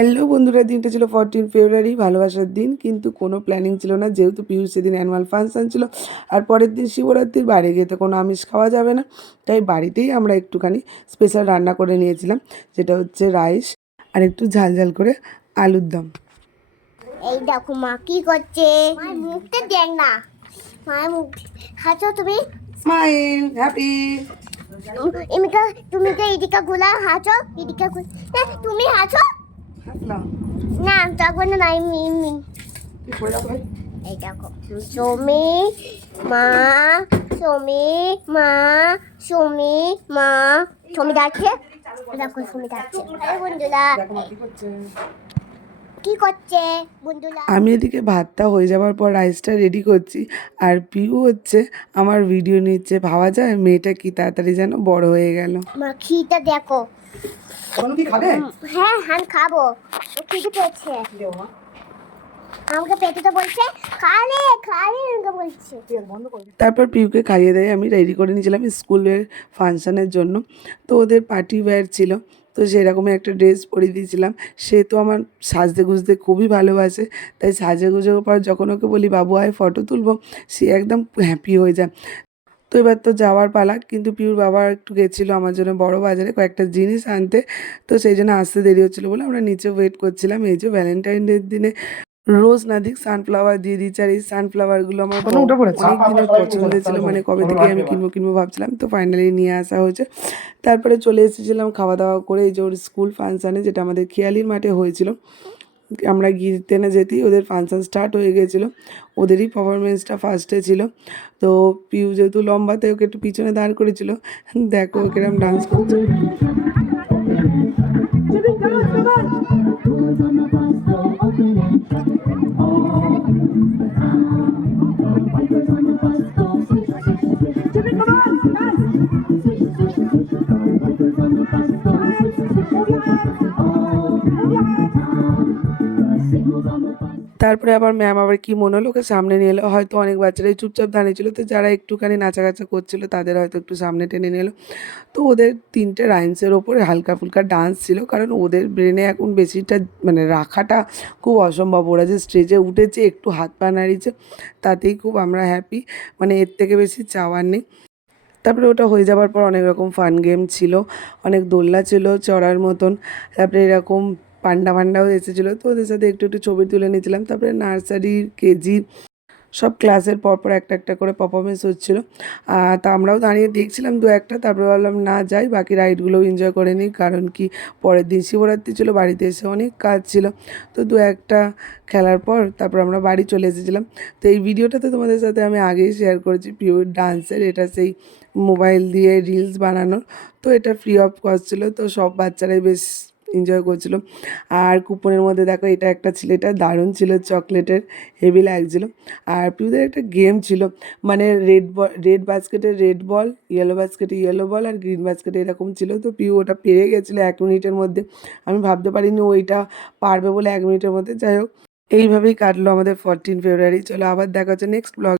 Hello বন্ধুরা, দিনটা ছিল 14 ফেব্রুয়ারি, ভালোবাসার দিন। কিন্তু কোনো প্ল্যানিং ছিল না, যেহেতু পিউর সেদিন অ্যানুয়াল ফাংশন ছিল আর পরের দিন শিবরাত্রির। বাইরে গিয়ে তো কোনো আমিষ খাওয়া যাবে না, তাই বাড়িতেই আমরা একটুখানি স্পেশাল রান্না করে নিয়েছিলাম, যেটা হচ্ছে রাইস আর একটু ঝাল ঝাল করে আলুর দম। এই দেখো মা কি করছে, মায়ের মুখটা দেখ না, মায়ের মুখ হাসো তুমি, স্মাইল হ্যাপি। এমিকা তুমি তো এদিকে গুলা হাসো, এদিকে তুমি হাসো হাসলাম না, তখন না মিমি। কি করে যাবো? এই দেখো সুমি মা, সুমি মা, সুমি মা, সুমি যাচ্ছে, দেখো সুমি যাচ্ছে। আরে বন্ধুরা দেখো মা কি করছে। কি করছে বন্ধুরা? আমি এদিকে ভাতটা হয়ে যাওয়ার পর রাইসটা রেডি করছি, আর পিউ হচ্ছে আমার ভিডিও নিচ্ছে। ভাবা যায় মেয়েটা কি তাড়াতাড়ি যেন বড় হয়ে গেল। মা খিটা দেখো। কি খাবে? হ্যাঁ হ্যাঁ খাবো, ও খিদে পেয়েছে, আমাকে পেতে তো বলছে খালে খালে, আমাকে বলছে। তারপর পিউকে খাইয়ে দেয়, আমি রেডি করে নিয়েছিলাম স্কুলের ফাংশানের জন্য। তো ওদের পার্টি ওয়্যার ছিল, তো সেরকমই একটা ড্রেস পরিয়ে দিয়েছিলাম। সে তো আমার সাজতে গুজতে খুবই ভালোবাসে, তাই সাজে গুজের পর যখন ওকে বলি বাবু আয় ফটো তুলবো, সে একদম হ্যাপি হয়ে যায়। তো এবার তো যাওয়ার পালা, কিন্তু পিউর বাবা একটু গেছিলো আমার জন্য বড় বাজারে কয়েকটা জিনিস আনতে, তো সেই জন্য আসতে দেরি হচ্ছিলো বলে আমরা নিচে ওয়েট করছিলাম। এই যে ভ্যালেন্টাইন ডের দিনে রোজ না দিক সানফ্লাওয়ার দিয়ে দিচ্ছে, আর এই সানফ্লাওয়ারগুলো আমার অনেক দিনের পছন্দের ছিল, মানে কবে থেকে আমি কিনবো ভাবছিলাম, তো ফাইনালি নিয়ে আসা হয়েছে। তারপরে চলে এসেছিলাম খাওয়া দাওয়া করে এই যে ওর স্কুল ফাংশানে, যেটা আমাদের খেয়ালির মাঠে হয়েছিল। আমরা গিয়ে না যেতেই ওদের ফাংশান স্টার্ট হয়ে গেছিলো, ওদেরই পারফরমেন্সটা ফার্স্টে ছিল। তো পিউ যেহেতু লম্বাতে ওকে একটু পিছনে দাঁড় করেছিল, দেখো কিরম ডান্স করছে। তারপরে আবার ম্যাম আবার কি মনে হলো ওকে সামনে নিয়ে এলো, হয়তো অনেক বাচ্চারাই চুপচাপ দাঁড়িয়েছিল, তো যারা একটুখানি নাচাগাচা করছিল তাদের হয়তো একটু সামনে টেনে নিয়ে এলো। তো ওদের তিনটে রাইমসের ওপরে হালকা ফুলকা ডান্স ছিল, কারণ ওদের ব্রেনে এখন বেশিটা মানে রাখাটা খুব অসম্ভব। ওরা যে স্টেজে উঠেছে একটু হাত পা নাড়িয়েছে, তাতেই খুব আমরা হ্যাপি, মানে এর থেকে বেশি চাওয়ার নেই। তারপরে ওটা হয়ে যাওয়ার পর অনেক রকম ফান গেম ছিল, অনেক দোলনা ছিল চড়ার মতন, তারপরে এরকম পান্ডা ফান্ডাও এসেছিলো, তো ওদের সাথে একটু একটু ছবি তুলে নিয়েছিলাম। তারপরে নার্সারি, কেজি সব ক্লাসের পরপর একটা একটা করে পারফরমেন্স হচ্ছিলো, তা আমরাও দাঁড়িয়ে দেখছিলাম দু একটা। তারপরে ভাবলাম না যাই, বাকি রাইডগুলোও এনজয় করে নিই, কারণ কি পরের দিন শিবরাত্রি ছিল, বাড়িতে এসে অনেক কাজ ছিল। তো দু একটা খেলার পর তারপর আমরা বাড়ি চলে এসেছিলাম। তো এই ভিডিওটা তো তোমাদের সাথে আমি আগেই শেয়ার করেছি পিওর ডান্সের, এটা সেই মোবাইল দিয়ে রিলস বানানোর। তো এটা ফ্রি অফ কস্ট ছিল, তো সব বাচ্চারাই বেশ এনজয় করছিল। আর কুপনের মধ্যে দেখো এটা একটা ছিল, এটা দারুণ ছিল, চকলেটের, হেভি লাগছিলো। আর পিউদের একটা গেম ছিল, মানে রেড বাস্কেটে রেড বল, ইয়েলো বাস্কেটে ইয়েলো বল, আর গ্রিন বাস্কেটে এরকম ছিল। তো পিউ ওটা পেরে গেছিলো 1 মিনিটের মধ্যে। আমি ভাবতে পারিনি ওইটা পারবে বলে 1 মিনিটের মধ্যে। যাই হোক, এইভাবেই কাটলো আমাদের 14 ফেব্রুয়ারি। চলো আবার দেখা হচ্ছে নেক্সট ব্লগ।